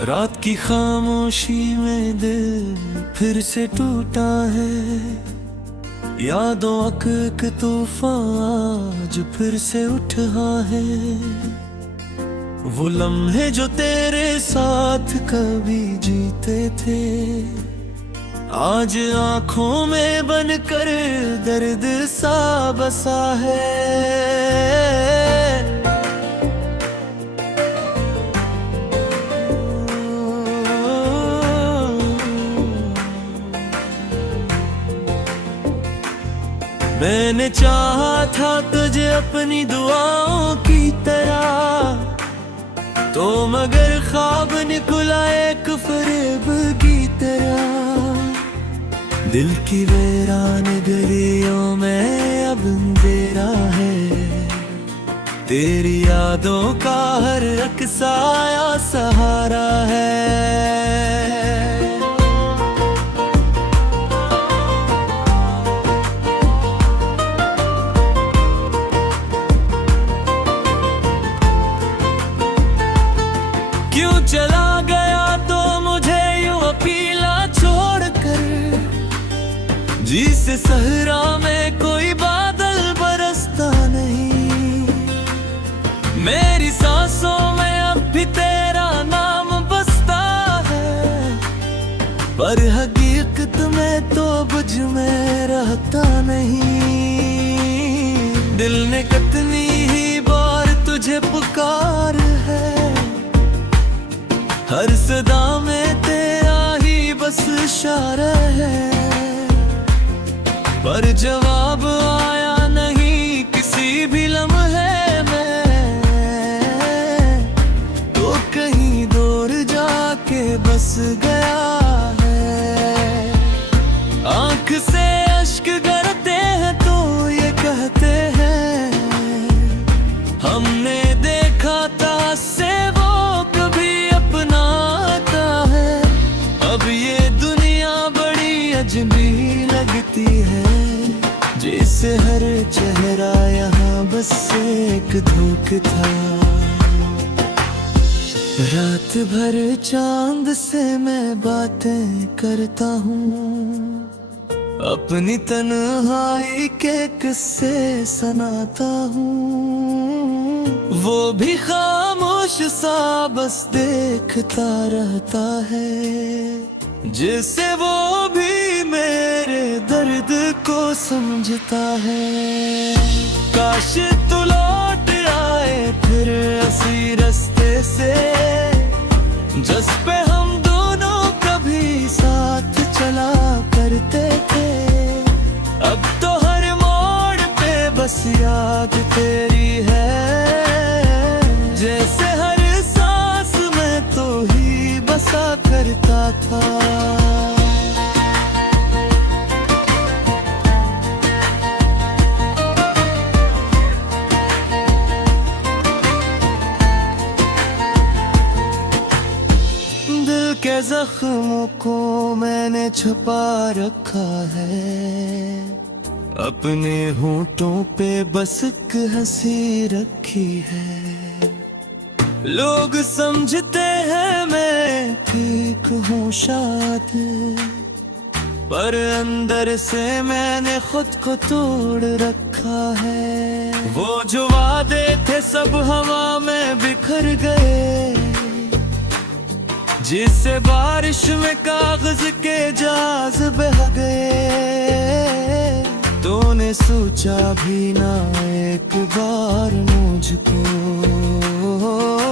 रात की खामोशी में दिल फिर से टूटा है। यादों का तूफान आज फिर से उठा है। वो लम्हे जो तेरे साथ कभी जीते थे, आज आंखों में बनकर दर्द सा बसा है। मैंने चाहा था तुझे अपनी दुआओं की तरह, तो मगर ख्वाब निकला एक फरेब की तरह। दिल की वीरान गलियों में अब अंधेरा है, तेरी यादों का हर अक्साया सहारा है। क्यों चला गया तो मुझे यूं अकेला छोड़कर, जिस सहरा में कोई बादल बरसता नहीं। मेरी सांसों में अब भी तेरा नाम बसता है, पर हकीकत में तो बुझ में रहता नहीं। दिल ने कितनी ही बार तुझे पुकार है, हर सदा में तेरा ही बस इशारा है, पर जवाब आया नहीं किसी भी लम्हे में। तो कहीं दूर जाके बस गया है। आंख से अश्क गिरते हैं तो ये कहते हैं, हमने देखा था से वो कभी अपनाता है। अब ये दुनिया बड़ी अजनबी लगती है, जैसे हर चेहरा यहाँ बस एक धोखा था। रात भर चांद से मैं बातें करता हूँ, अपनी तन्हाई के किस्से सुनाता हूँ। वो भी खामोश सा बस देखता रहता है, जिससे वो भी मेरे दर्द को समझता है। काश तू लौट आए फिर उसी रास्ते से, जिस पे हम दोनों कभी साथ चला करते थे। अब तो हर मोड़ पे बस याद तेरी है, जैसे हर सांस में तो ही बसा करता था। दिल के जख्मों को मैंने छुपा रखा है, अपने होंठों पे बस एक हंसी रखी है। लोग समझते हैं मैं ठीक हूँ शायद, पर अंदर से मैंने खुद को तोड़ रखा है। वो जो वादे थे सब हवा में बिखर गए, जिससे बारिश में कागज के जहाज बह गए। तूने सोचा भी ना एक बार मुझको,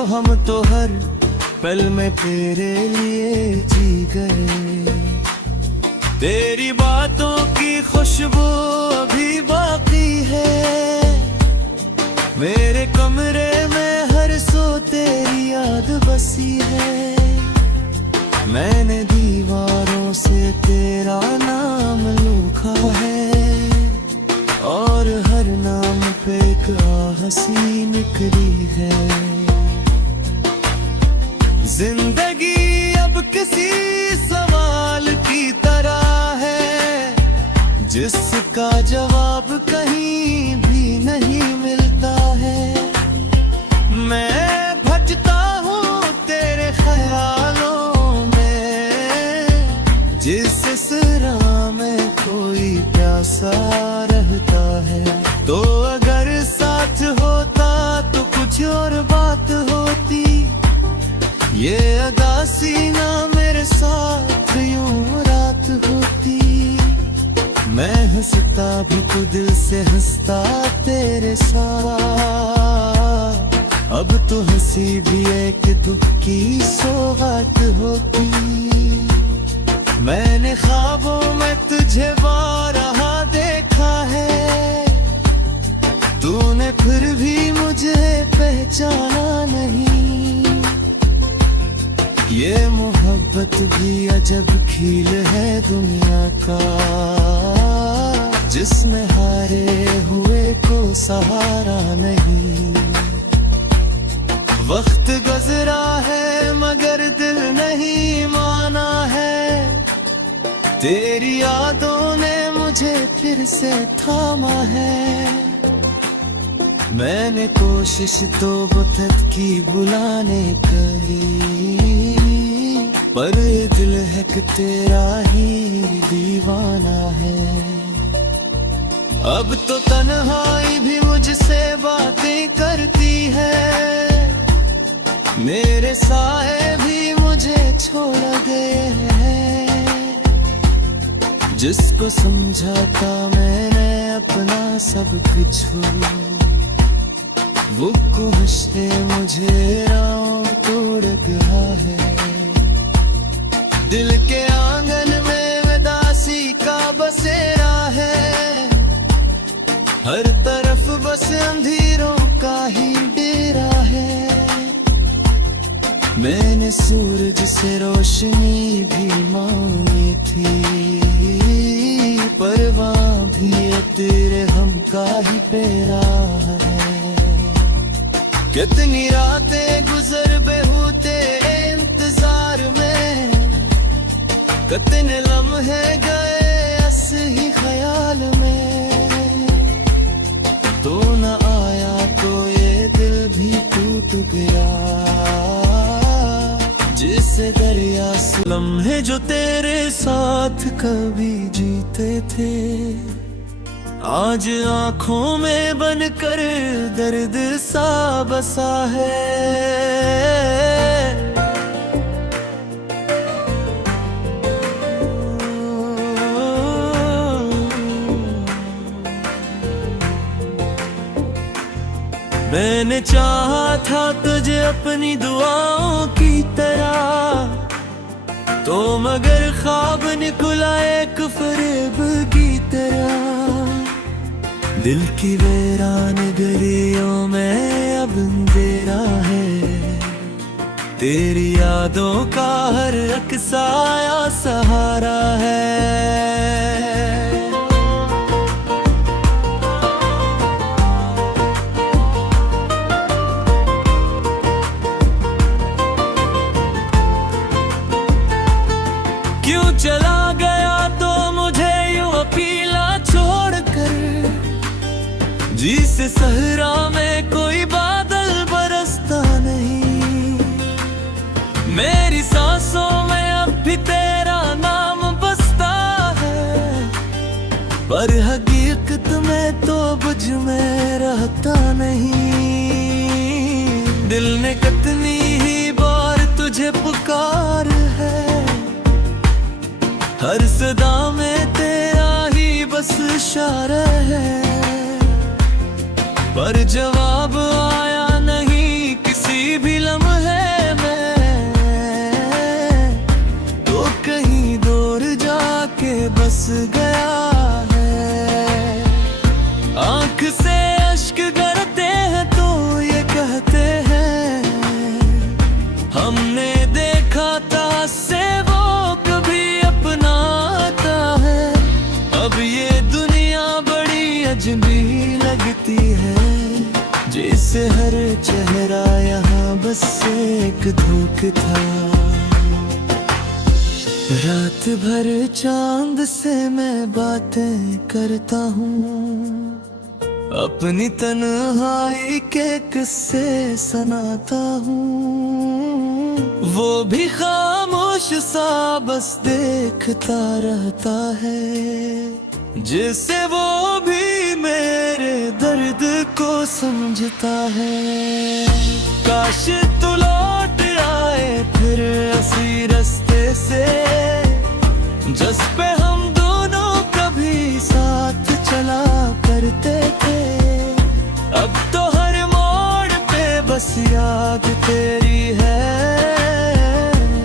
हम तो हर पल में तेरे लिए जी गए। तेरी बातों की खुशबू अभी बाकी है, मेरे कमरे में हर सो तेरी याद बसी है। मैंने दीवारों से तेरा नाम लिखा है, और हर नाम पे एक हंसी निकली है। जिंदगी अब किसी सवाल की तरह है, जिसका जवाब कहीं भी नहीं मिलता है। मैं भटकता हूँ तेरे ख्यालों राह में कोई प्यासा रहता है, तो अगर साथ होता तो कुछ और बात होती। ये अदासी ना मेरे साथ यूं रात होती। मैं हंसता भी तो दिल से हंसता तेरे साथ। अब तो हंसी भी एक दुख की सौगात होती। मैंने ख्वाबों में तुझे बारहा देखा है, तूने फिर भी मुझे पहचाना नहीं। ये मोहब्बत भी अजब खेल है दुनिया का, जिसमें हारे हुए को सहारा नहीं। वक्त गुजरा है मगर दिल नहीं माना है, तेरी यादों ने मुझे फिर से थामा है। मैंने कोशिश तो बहुत की बुलाने करी, पर ये दिल है कि तेरा ही दीवाना है। अब तो तन्हाई भी मुझसे बातें करती है, मेरे साए भी मुझे छोड़ गए हैं। जिसको समझा था मैंने अपना सब कुछ, वो कोशिशे मुझे राहों तोड़ गया है। दिल के आंगन में उदासी का बसेरा है, हर तरफ बस अंधेरों का ही डेरा है। मैंने सूरज से रोशनी भी मांगी थी, पर वहाँ भी तेरे हम का ही पेरा है। कितनी रातें गुजर बेहूते इंतजार में, कितने लम्हे गए ऐसे ही ख्याल में। तो न आया तो ये दिल भी टूट गया, जिसे दरिया से लम्हे जो तेरे साथ कभी जीते थे, आज आंखों में बनकर दर्द सा बसा है। मैंने चाहा था तुझे अपनी दुआओं की तरह, तो मगर ख्वाब निकला एक फरेब की तरह। दिल की वीरान गलियों में अब अंधेरा है, तेरी यादों का हर एक साया सहारा है। क्यों चला गया तो मुझे यूं अकेला छोड़कर, जिस सहरा में कोई बादल बरसता नहीं। मेरी सांसों में अब भी तेरा नाम बसता है, पर हकीकत में तो बुझ में रहता नहीं। दिल ने कितनी ही बार तुझे पुकार है, हर सदा में तेरा ही बस इशारा है, पर जवाब आया नहीं किसी भी लम्हे में। तो कहीं दूर जाके बस गया है। आंख से अश्क गिरते हैं तो ये कहते हैं, हमने देखा था से वो कभी अपनाता है। अब ये दुनिया बड़ी अजनबी लगती है, जैसे हर चेहरा यहाँ बस एक धोख था। रात भर चांद से मैं बातें करता हूँ, अपनी तन्हाई के किस्से सुनाता हूँ। वो भी खामोश सा बस देखता रहता है, जिससे वो भी मेरे दर्द को समझता है। काश तू लौट आए फिर उसी रास्ते से, जिस पे हम दोनों कभी साथ चला करते थे। अब तो हर मोड़ पे बस याद तेरी है,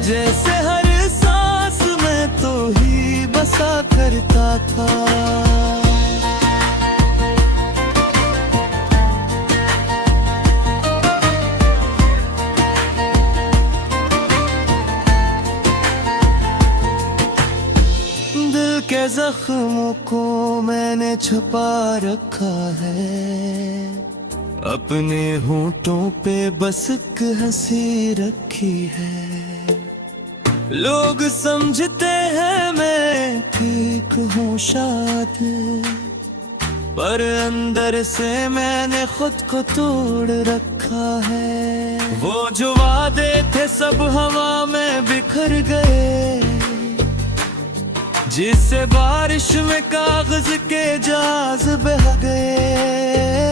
जैसे हर सांस में तो ही बसा करता था। दिल के जख्मों को मैंने छुपा रखा है, अपने होंठों पे बस एक हंसी रखी है। लोग समझते हैं मैं ठीक हूँ शायद, पर अंदर से मैंने खुद को तोड़ रखा है। वो जो वादे थे सब हवा में बिखर गए, जिससे बारिश में कागज के जहाज बह गए।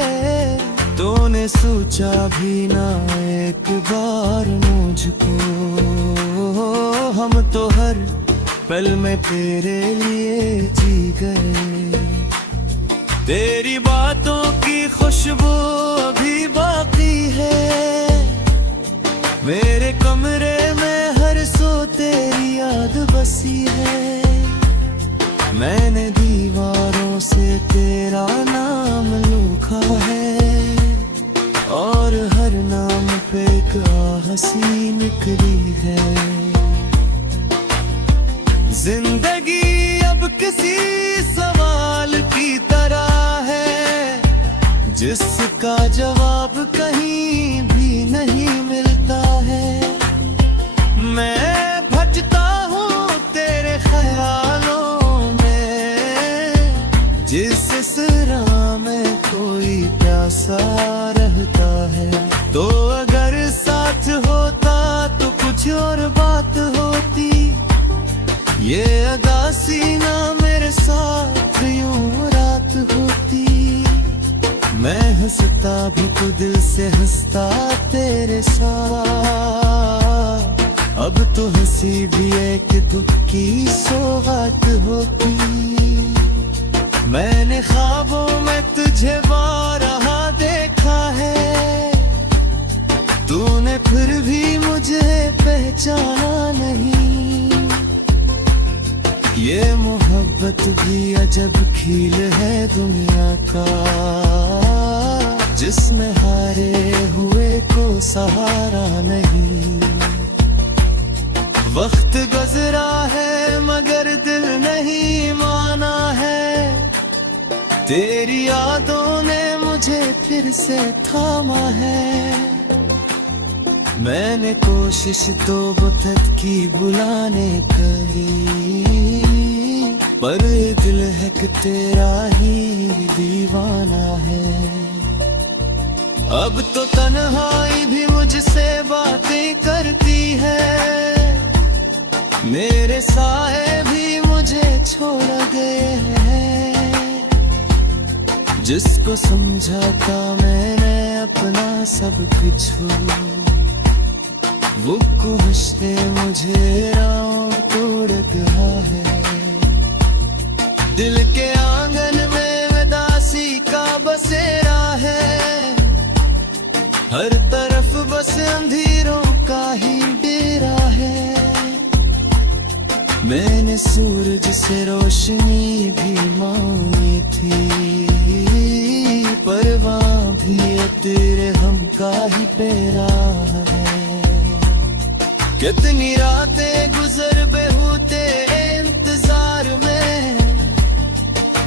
तूने सोचा भी ना एक बार मुझको, हम तो हर पल में तेरे लिए जी गए। तेरी बातों की खुशबू अभी बाकी है, मेरे कमरे में हर सो तेरी याद बसी है। मैंने दीवारों से तेरा नाम लिखा है, और हर नाम पे एक हंसी निकली है। जिंदगी अब किसी सवाल की तरह है, जिसका जवाब कहीं भी नहीं मिलता है। मैं भटकता हूँ तेरे ख्यालों में, जिस राह में कोई प्यासा रहता है। तो अगर साथ होता तो कुछ और बात होती, ये अदासी ना मेरे साथ यूं रात होती। मैं हंसता भी तो दिल से हंसता तेरे साथ, अब तो हंसी भी एक दुख की सौगात होती। मैंने ख्वाबों में तुझे बारहा देखा है, तूने फिर भी मुझे पहचाना नहीं। ये मोहब्बत भी अजब खेल है दुनिया का, जिसमें हारे हुए को सहारा नहीं। वक्त गुजरा है मगर दिल नहीं माना है, तेरी यादों ने मुझे फिर से थामा है। मैंने कोशिश तो बहुत की बुलाने करी, पर ये दिल है कि तेरा ही दीवाना है। अब तो तन्हाई भी मुझसे बातें करती है, मेरे साए भी मुझे छोड़ गए हैं। जिसको समझा था मैंने अपना सब कुछ, वो कुछ ने मुझे राह तोड़ गया है। दिल के आंगन में उदासी का बसेरा है, हर तरफ बस अंधेरों का ही डेरा है। मैंने सूरज से रोशनी भी मांगी थी, पर वहाँ भी तेरे हम का ही पेरा है। कितनी रातें गुजर बेहूते इंतजार में,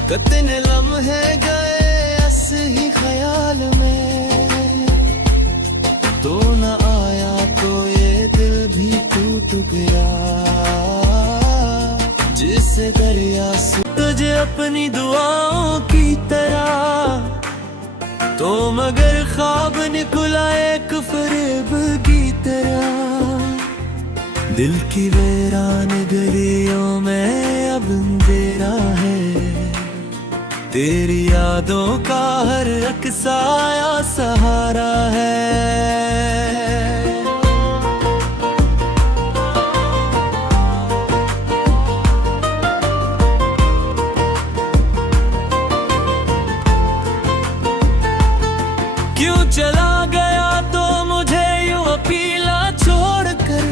कितने लम्हे गए ऐसे ही ख्याल में। तो न आया तो ये दिल भी टूट गया, जिसे दरिया से तुझे अपनी दुआओं की तरह, तो मगर ख्वाब निकला एक फरेब की तरह। दिल की वीरान गलियों में अब अंधेरा है, तेरी यादों का हर अक्साया सहारा है। क्यों चला गया तो मुझे यूं अकेला छोड़कर,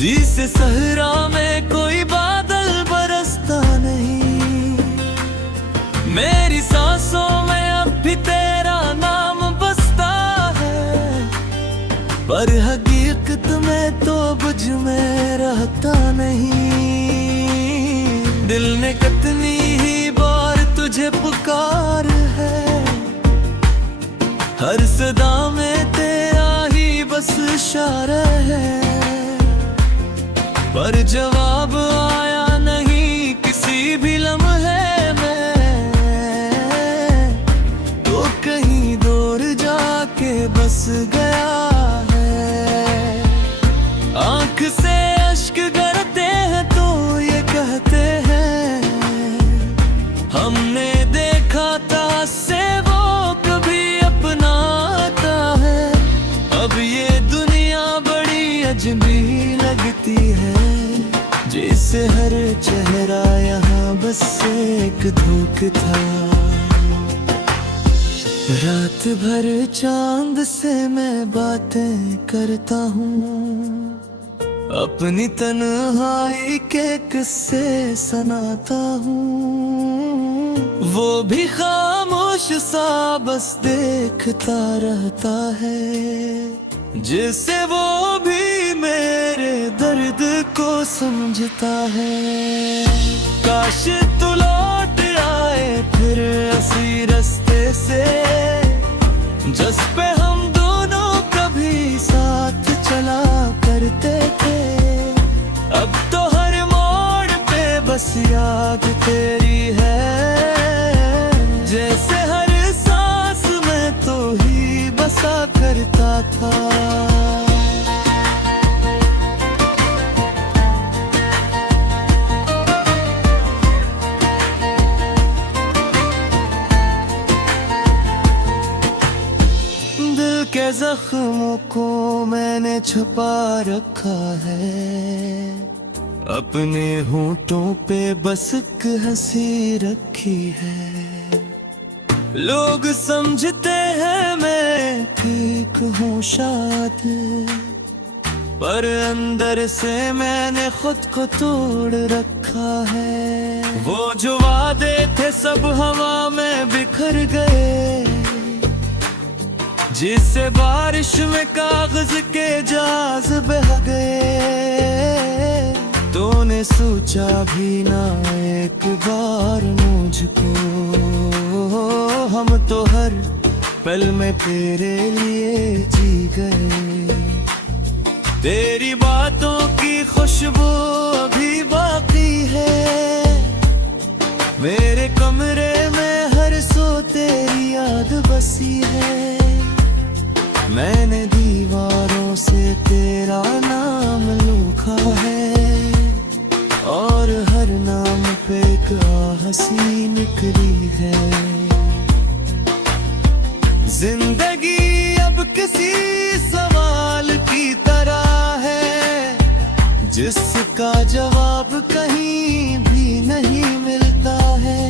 जिस सहरा में कोई बादल बरसता नहीं। मेरी सांसों में अब भी तेरा नाम बसता है, पर हकीकत में तो बुझ में रहता नहीं। दिल ने कितनी ही बार तुझे पुकार है, हर सदा में तेरा ही बस इशारा है, पर जवाब आया नहीं किसी भी लम्हे में। तो कहीं दूर जाके बस गया है। आंख से अश्क गिरते हैं तो ये कहते हैं, हमने देखा था से वो कभी अपनाता है। अब ये दुनिया बड़ी अजनबी लगती है, जैसे हर चेहरा यहाँ बस एक धोख था। रात भर चांद से मैं बातें करता हूँ, अपनी तन्हाई के किस्से सुनाता हूँ। वो भी खामोश सा बस देखता रहता है, जिससे वो भी मेरे दर्द को समझता है। काश तू लौट आए फिर उसी रास्ते से, जिस पे हम दोनों कभी साथ चला करते थे। अब तो हर मोड़ पे बस याद तेरी है, जैसे हर सांस में तो ही बसा करता था। दिल के जख्मों को मैंने छुपा रखा है, अपने होंठों पे बस एक हंसी रखी है। लोग समझते हैं मैं ठीक हूँ शायद, पर अंदर से मैंने खुद को तोड़ रखा है। वो जो वादे थे सब हवा में बिखर गए, जिससे बारिश में कागज के जहाज बह गए। तूने सोचा भी ना एक बार मुझको, हम तो हर पल में तेरे लिए जी गए। तेरी बातों की खुशबू अभी बाकी है, मेरे कमरे में हर सो तेरी याद बसी है। मैंने दीवारों से तेरा नाम लिखा है, और हर नाम पे एक हंसी निकली है। जिंदगी अब किसी सवाल की तरह है, जिसका जवाब कहीं भी नहीं मिलता है।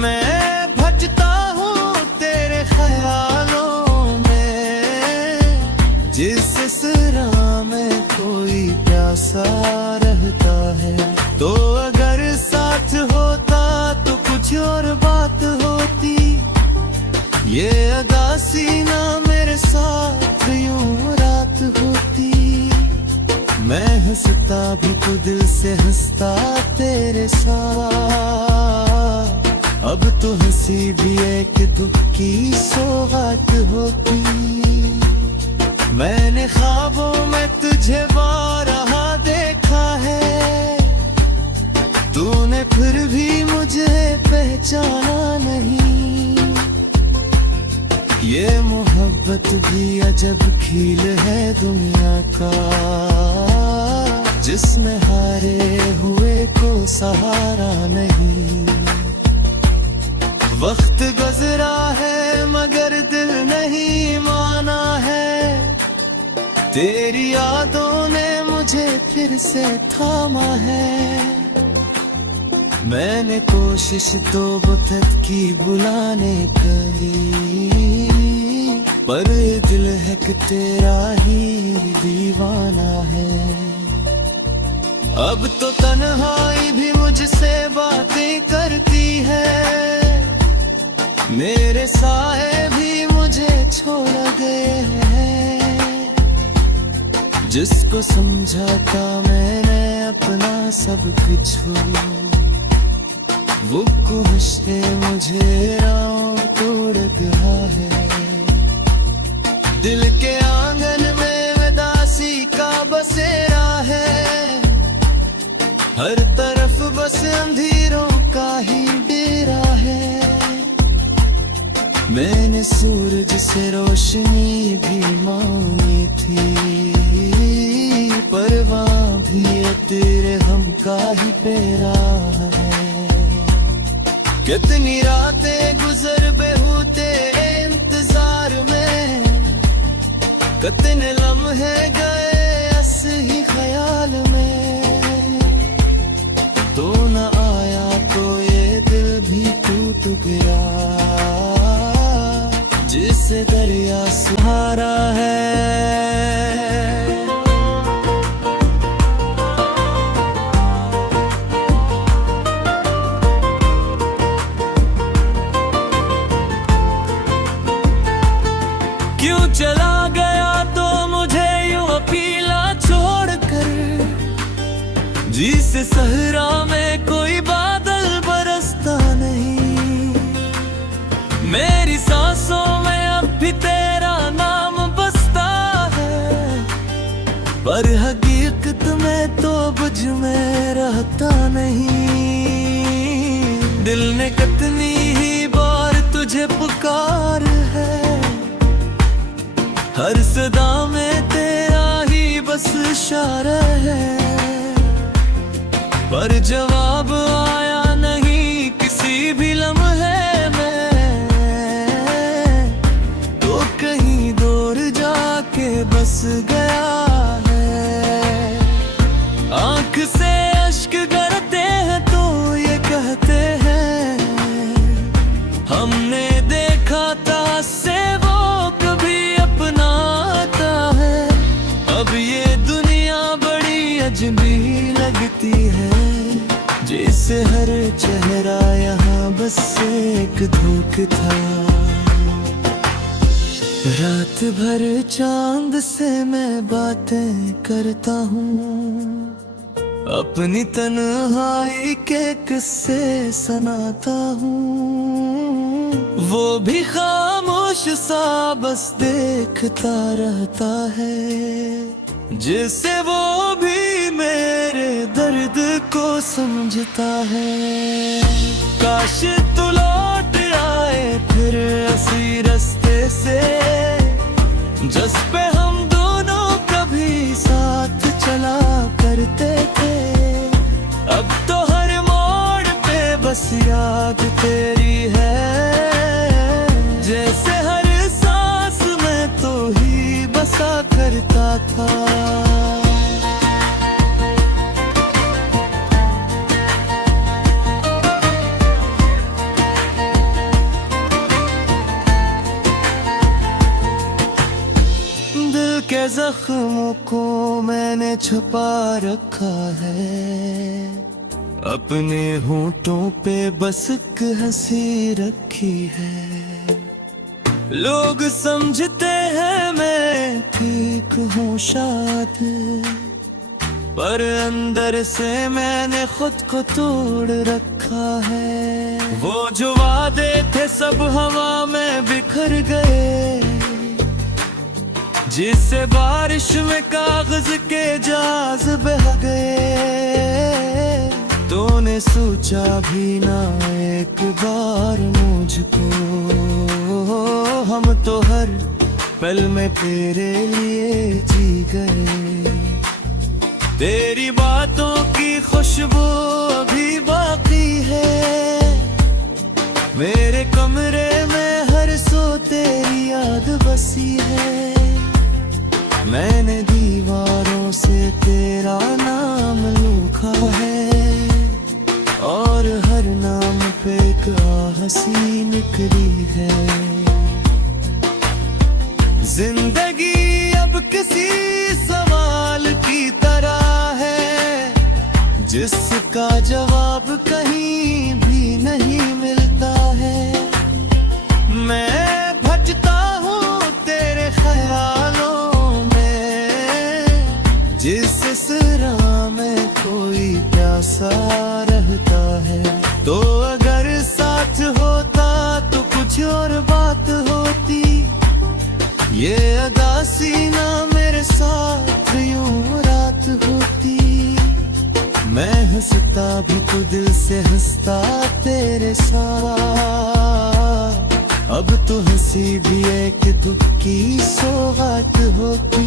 मैं भटकता हूँ तेरे ख्यालों में, जिस राह में कोई प्यासा रहता है। तो अगर साथ होता तो कुछ और बात होती, ये अदासी ना मेरे साथ यूं रात होती। मैं हंसता भी तो दिल से हंसता तेरे साथ, अब तो हंसी भी एक दुख की सौगात होती। मैंने ख्वाबों में तुझे बारहा देखा है, तूने फिर भी मुझे पहचाना नहीं। ये मोहब्बत भी अजब खेल है दुनिया का, जिसमें हारे हुए को सहारा नहीं। वक्त गुजरा है मगर दिल नहीं माना है, तेरी यादों ने मुझे फिर से थामा है। मैंने कोशिश तो बहुत की बुलाने करी, पर ये दिल है कि तेरा ही दीवाना है। अब तो तन्हाई भी मुझसे बातें करती है, मेरे साए भी मुझे छोड़ गए हैं। जिसको समझा था मैंने अपना सब कुछ हो, वो कोशिशे मुझे राहों तोड़ गया है। दिल के आंगन में उदासी का बसेरा है, हर तरफ बस अंधेरों का ही डेरा है। मैंने सूरज से रोशनी भी मांगी थी, पर वहाँ भी तेरे हम का ही पेरा है। कितनी रातें गुजर बेहूते इंतजार में, कितने लम्हे गए ऐसे ही ख्याल में। तो न आया तो ये दिल भी टूट गया, जिसे दरिया सहारा है। क्यों चला गया तो मुझे यूं अकेला छोड़कर, जिस सहरा में कोई बादल बरसता नहीं। मेरी सांसों में अब भी तेरा नाम बसता है, पर हकीकत में तो बुझ में रहता नहीं। दिल ने कितनी ही बार तुझे पुकार है, हर सदा में तेरा ही बस इशारा है, पर जवाब आया नहीं किसी भी लम्हे में। तो कहीं दूर जाके बस गया है। आंख से अश्क गिरते हैं तो ये कहते हैं, हमने देखा था से वो कभी अपनाता है। अब ये दुनिया बड़ी अजनबी लगती है, जैसे हर चेहरा यहाँ बस एक धोख था। रात भर चांद से मैं बातें करता हूँ, अपनी तन्हाई के किस्से सुनाता हूँ। वो भी खामोश सा बस देखता रहता है, जिससे वो भी मेरे दर्द को समझता है। काश तू लौट आए फिर उसी रास्ते से, जिस पे हम दोनों कभी साथ चला करते थे। अब तो हर मोड़ पे बस याद तेरी है, जैसे हर सांस में तो ही बसा करता था। दिल के जख्मों को मैंने छुपा रखा है, अपने होंठों पे बस एक हंसी रखी है। लोग समझते हैं मैं ठीक हूँ शायद, पर अंदर से मैंने खुद को तोड़ रखा है। वो जो वादे थे सब हवा में बिखर गए, जिससे बारिश में कागज के जहाज बह गए। तूने सोचा भी ना एक बार मुझको, हम तो हर पल में तेरे लिए जी गए। तेरी बातों की खुशबू अभी बाकी है, मेरे कमरे में हर सो तेरी याद बसी है। मैंने दीवारों से तेरा नाम लिखा है, और हर नाम पे एक हंसी निकली है। जिंदगी अब किसी सवाल की तरह है, जिसका जवाब कहीं भी नहीं मिलता है। मैं भटका हूँ तेरे ख्यालों में, जिस राह में कोई प्यासा रहता है। तो अगर साथ होता तो कुछ और बात होती, ये अदासी ना मेरे साथ यूं रात होती। मैं हंसता भी तो दिल से हंसता तेरे साथ, अब तो हंसी भी एक दुख की सौगात होती।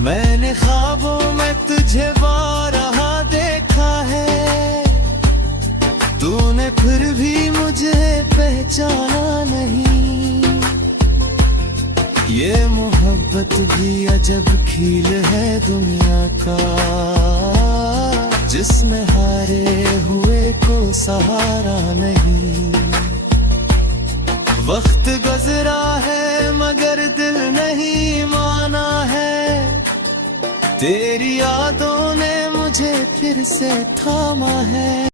मैंने ख्वाबों में तुझे बारहा देखा है, तूने फिर भी मुझे पहचाना नहीं। ये मोहब्बत भी अजब खेल है दुनिया का, जिसमें हारे हुए को सहारा नहीं। वक्त गुजरा है मगर दिल नहीं माना है, तेरी यादों ने मुझे फिर से थामा है।